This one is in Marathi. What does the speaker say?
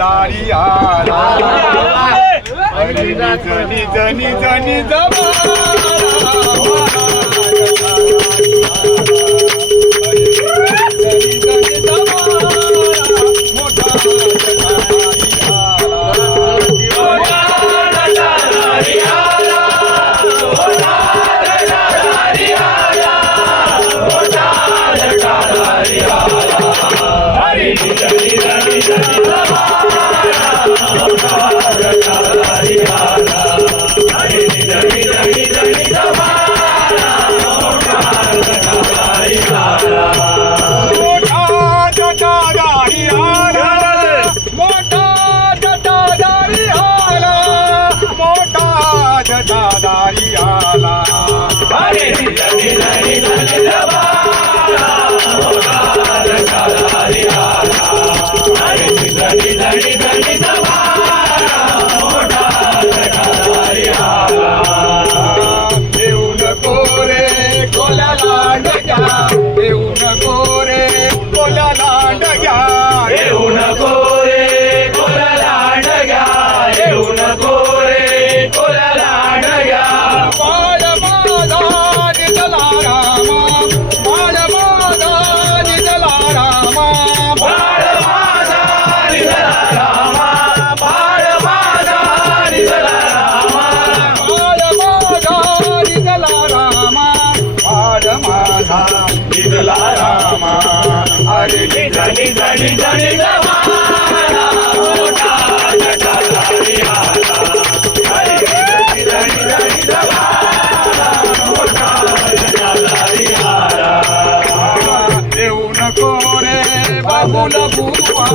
दारी आला हरी निज निज निज निज दारी आला हरी निज निज निज निज दारी आला हरी निज निज निज निज दारी आला येऊ नको रे कोला लांडग्या येऊ नको रे कोला लांडग्या येऊ नको रे कोला लांडग्या येऊ नको रे कोला लांडग्या बाळ माझा निजला रामा बाळ माझा निजला रामा बाळ माझा निजला रामा बाळ माझा निजला रामा बाळ माझा निजला रामा बाळ माझा निजला रामा हरी निज निज निज निज मोठा जटाधारी आला हरी निज निज निज मोठा जटाधारी आला येऊ नको रे बाबूला बुवा